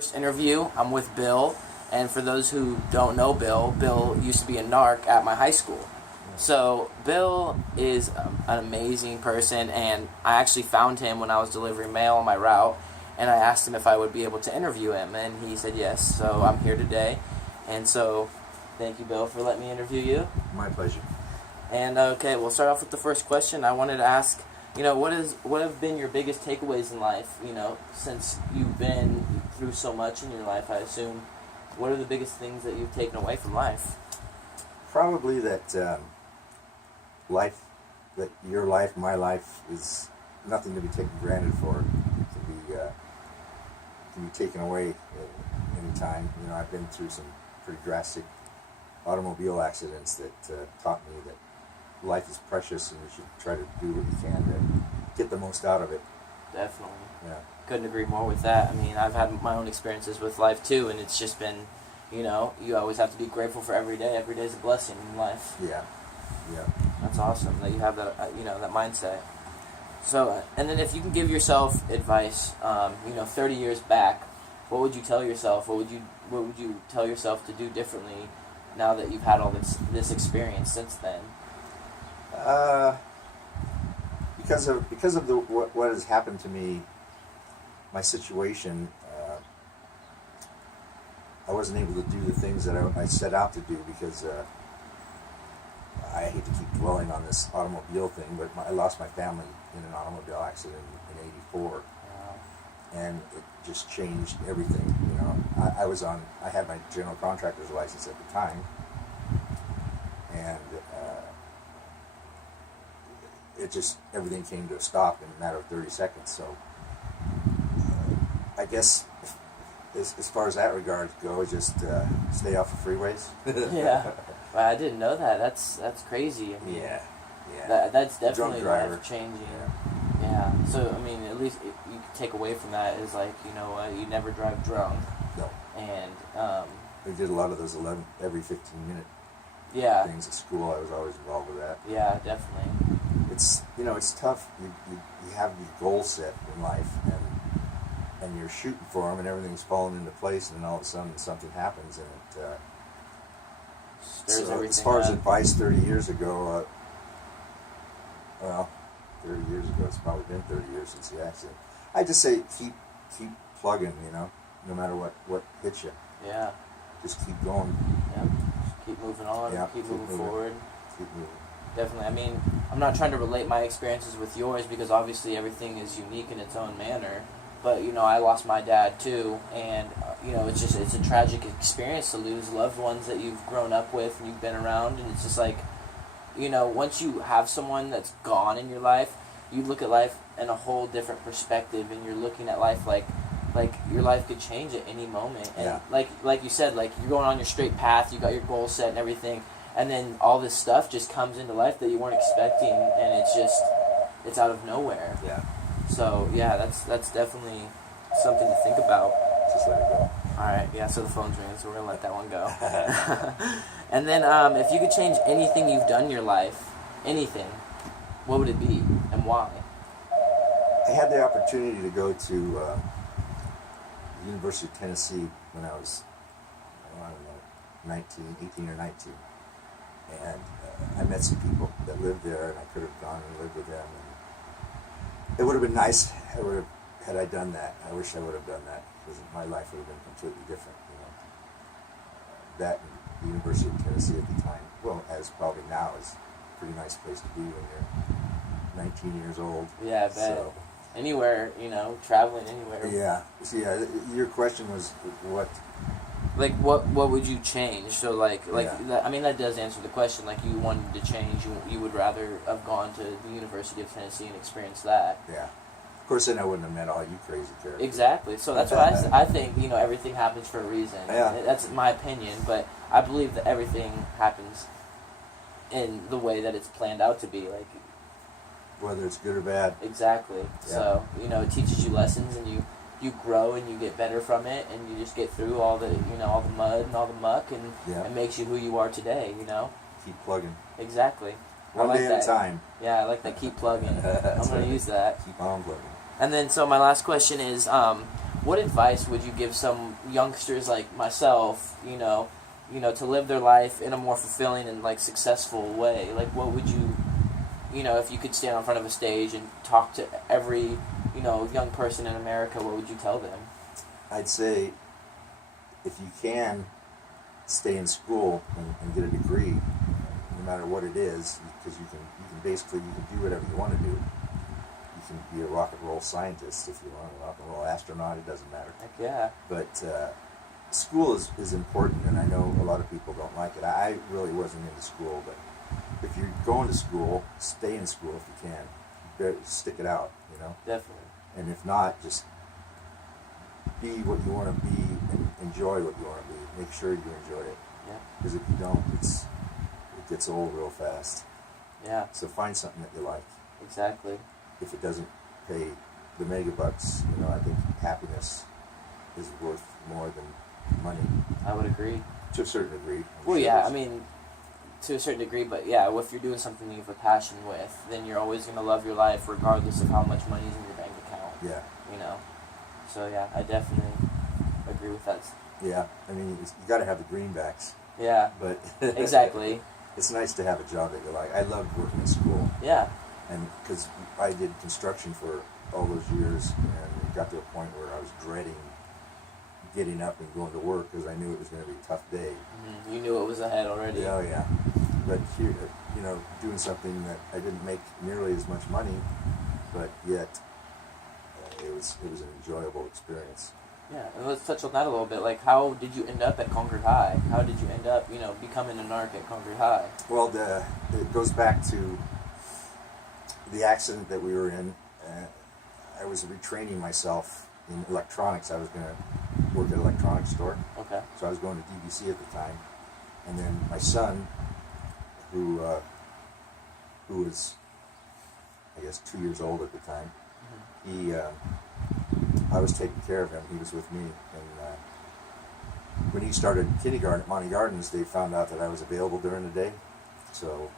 First interview, I'm with Bill, and for those who don't know Bill, Bill used to be a narc at my high school. So Bill is an amazing person, and I actually found him when I was delivering mail on my route, and I asked him if I would be able to interview him, and he said yes, so I'm here today. And so thank you, Bill, for letting me interview you. My pleasure. And okay, we'll start off with the first question. I wanted to ask, what have been your biggest takeaways in life, since you've been through so much in your life, I assume. What are the biggest things that you've taken away from life? Probably that your life, my life, is nothing to be taken granted for. It can be taken away at any time. I've been through some pretty drastic automobile accidents that taught me that life is precious and you should try to do what you can to get the most out of it. Definitely. Yeah. Couldn't agree more with that. I mean, I've had my own experiences with life too, and it's just been, you always have to be grateful for every day. Every day is a blessing in life. Yeah. Yeah. That's awesome that you have that, that mindset. So, and then if you can give yourself advice, 30 years back, what would you tell yourself? What would you tell yourself to do differently now that you've had all this experience since then? Because of what has happened to me, my situation, I wasn't able to do the things that I set out to do because I hate to keep dwelling on this automobile thing, but I lost my family in an automobile accident in '84, and it just changed everything. I had my general contractor's license at the time, and everything came to a stop in a matter of 30 seconds. So I guess as far as that regard goes, just stay off the freeways. Yeah, well, I didn't know that. That's crazy. I mean, yeah. That's definitely life changing. Yeah. So I mean, at least you can take away from that is like you never drive drunk. No. And we did a lot of those every 15-minute things at school. I was always involved with that. Yeah, definitely. It's tough. You have these goals set in life, and you're shooting for them, and everything's falling into place, and then all of a sudden something happens, and it. So as far as advice 30 years ago, 30 years ago, it's probably been 30 years since the accident. I just say keep plugging, no matter what hits you. Yeah. Just keep going. Yeah. Just keep moving on. Yeah, keep moving forward. Keep moving. Definitely. I mean, I'm not trying to relate my experiences with yours because obviously everything is unique in its own manner. But, I lost my dad too, and, it's a tragic experience to lose loved ones that you've grown up with and you've been around, and it's just like, once you have someone that's gone in your life, you look at life in a whole different perspective, and you're looking at life like your life could change at any moment. And like you said, like you're going on your straight path, you got your goals set and everything, and then all this stuff just comes into life that you weren't expecting, and it's out of nowhere. Yeah. So yeah, that's definitely something to think about. Just let it go. Alright, yeah, so the phone's ringing, so we're gonna let that one go. And then if you could change anything you've done in your life, anything, what would it be and why? I had the opportunity to go to the University of Tennessee when I was, 18 or 19. And I met some people that lived there, and I could have gone and lived with them. And it would have been nice had I done that. I wish I would have done that, because my life would have been completely different. That and the University of Tennessee at the time, well, as probably now, is a pretty nice place to be when you're 19 years old. Yeah, I bet. So, anywhere, traveling anywhere. Yeah. Your question was what? Like, what would you change? So, Yeah. that does answer the question. Like, you wanted to change, you would rather have gone to the University of Tennessee and experienced that. Yeah. Of course, then I wouldn't have met all you crazy characters. Exactly. So that's why I think, everything happens for a reason. Yeah. That's my opinion, but I believe that everything happens in the way that it's planned out to be. Like, whether it's good or bad. Exactly. Yeah. So, it teaches you lessons, and you grow and you get better from it, and you just get through all the all the mud and all the muck, and it makes you who you are today. Keep plugging. Exactly. One day at a time. Yeah, I like that. Keep plugging. I'm going to use that. Keep on plugging. And then, so my last question is, what advice would you give some youngsters like myself, to live their life in a more fulfilling and like successful way? Like, what would you, if you could stand in front of a stage and talk to every, young person in America, what would you tell them? I'd say if you can stay in school and get a degree, no matter what it is, because you can do whatever you want to do. You can be a rock and roll scientist if you want, a rock and roll astronaut, it doesn't matter. Heck yeah. But school is important, and I know a lot of people don't like it. I really wasn't into school, but if you're going to school, stay in school if you can. Stick it out, Definitely. And if not, just be what you want to be and enjoy what you want to be. Make sure you enjoy it. Yeah. Because if you don't, it gets old real fast. Yeah. So find something that you like. Exactly. If it doesn't pay the mega bucks, I think happiness is worth more than money. I would agree. To a certain degree. Well, yeah, I mean, to a certain degree, but yeah, if you're doing something you have a passion with, then you're always going to love your life regardless of how much money is in your bank account. Yeah. So yeah, I definitely agree with that. Yeah, I mean, you got to have the greenbacks. Yeah. But exactly. It's nice to have a job that you like. I loved working in school. Yeah. And because I did construction for all those years, and it got to a point where I was dreading getting up and going to work because I knew it was going to be a tough day. Mm-hmm. You knew it was ahead already. Oh yeah. But here, doing something that I didn't make nearly as much money, but yet it was an enjoyable experience. Yeah, and let's touch on that a little bit. Like, how did you end up at Concord High? How did you end up, becoming a narc at Concord High? Well, it goes back to the accident that we were in. I was retraining myself in electronics. I was going to work at an electronics store. Okay. So I was going to DBC at the time. And then my son, who was, I guess, 2 years old at the time, I was taking care of him. He was with me. And when he started kindergarten at Monty Gardens, they found out that I was available during the day. So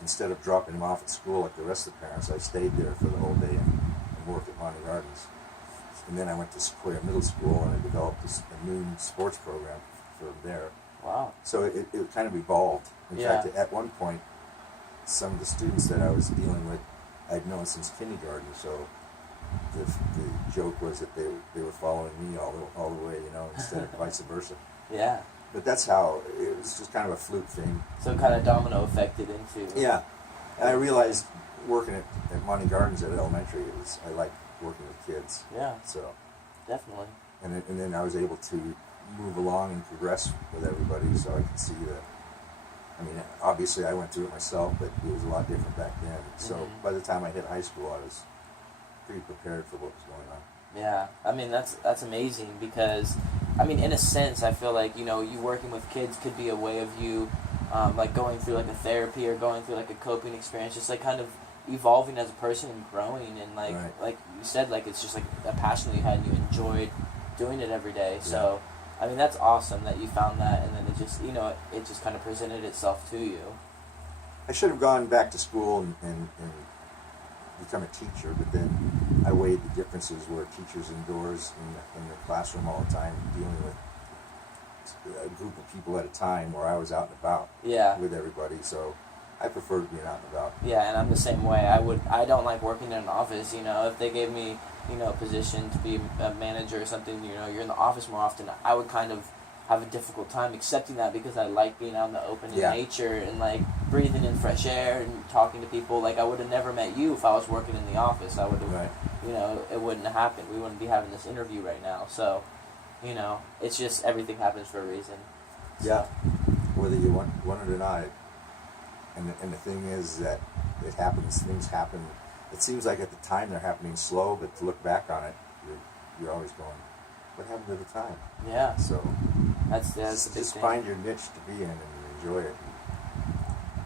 instead of dropping him off at school like the rest of the parents, I stayed there for the whole day and worked at Monty Gardens. And then I went to Sequoia Middle School, and I developed a noon sports program from there. Wow. So it kind of evolved. In fact, at one point, some of the students that I was dealing with, I'd known since kindergarten. So the joke was that they were following me all the way, instead of vice versa. Yeah. But that's how, it was just kind of a fluke thing. So kind of domino affected into... Yeah. And I realized working at Monty Gardens at elementary, I liked working with kids. Yeah. So. Definitely. And then I was able to move along and progress with everybody, so I could see obviously I went through it myself, but it was a lot different back then. So by the time I hit high school, I was pretty prepared for what was going on. Yeah, I mean, that's amazing because, in a sense, I feel like, you working with kids could be a way of you, like going through like a therapy or going through like a coping experience, just like kind of evolving as a person and growing, and like right. like you said, like it's just like a passion that you had and you enjoyed doing it every day. Yeah. So, that's awesome that you found that, and then it just, it just kind of presented itself to you. I should have gone back to school and become a teacher, but then I weighed the differences where teachers indoors in the classroom all the time dealing with a group of people at a time, where I was out and about with everybody, so I preferred being out and about. Yeah, and I'm the same way. I don't like working in an office, if they gave me, a position to be a manager or something, you're in the office more often, I would kind of have a difficult time accepting that because I like being out in the open in nature and like breathing in fresh air and talking to people. Like I would have never met you if I was working in the office. I would have, it wouldn't have happened. We wouldn't be having this interview right now. So, it's just everything happens for a reason. Yeah, whether you want it or not. And the thing is that it happens. Things happen. It seems like at the time they're happening slow, but to look back on it, you're always going, what happened at the time? Yeah. So that's the big just thing. find your niche to be in and enjoy it,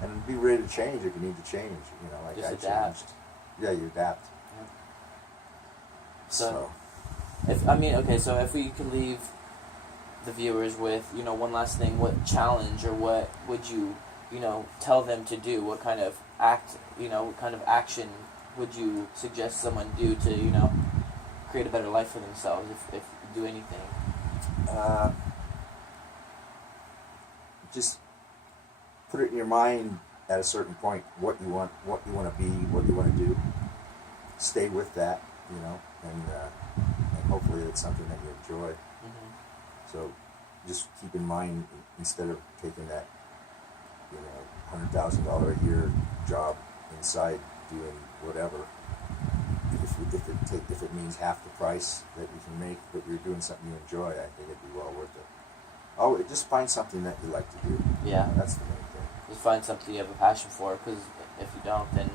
and be ready to change if you need to change. Like just I adapt. changed. Yeah, you adapt. Yeah. So, if we could leave the viewers with one last thing, what challenge or what would you tell them to do? What kind of what kind of action would you suggest someone do to create a better life for themselves if you do anything? Just put it in your mind at a certain point what you want to be, what you want to do. Stay with that, and hopefully it's something that you enjoy. Mm-hmm. So just keep in mind, instead of taking that $100,000 a year job inside doing whatever, if it means half the price that you can make, but you're doing something you enjoy, I think it'd be well worth it. Oh, just find something that you like to do. Yeah. That's the main thing. Just find something you have a passion for, because if you don't, then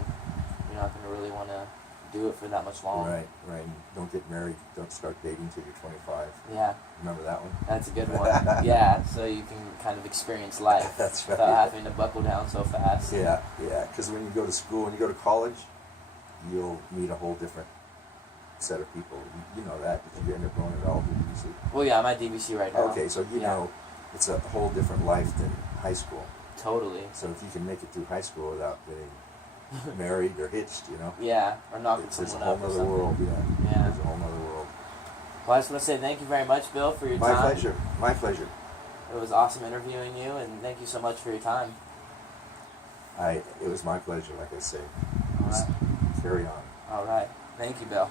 you're not going to really want to do it for that much longer. Right. Don't get married. Don't start dating till you're 25. Yeah. Remember that one? That's a good one. Yeah, so you can kind of experience life. That's right. Without having to buckle down so fast. Yeah. Because when you go to school, when you go to college, you'll meet a whole different set of people. You know that, because you end up going to all DBC. Well, yeah, I'm at DBC right now. Okay, so you know it's a whole different life than high school. Totally. So if you can make it through high school without getting married or hitched, Yeah, or knocking it's a someone whole up or other something. world. Yeah. It's a whole other world. Well, I just want to say thank you very much, Bill, for your time. My pleasure. It was awesome interviewing you, and thank you so much for your time. It was my pleasure, like I say. All right. Carry on. All right. Thank you, Bill.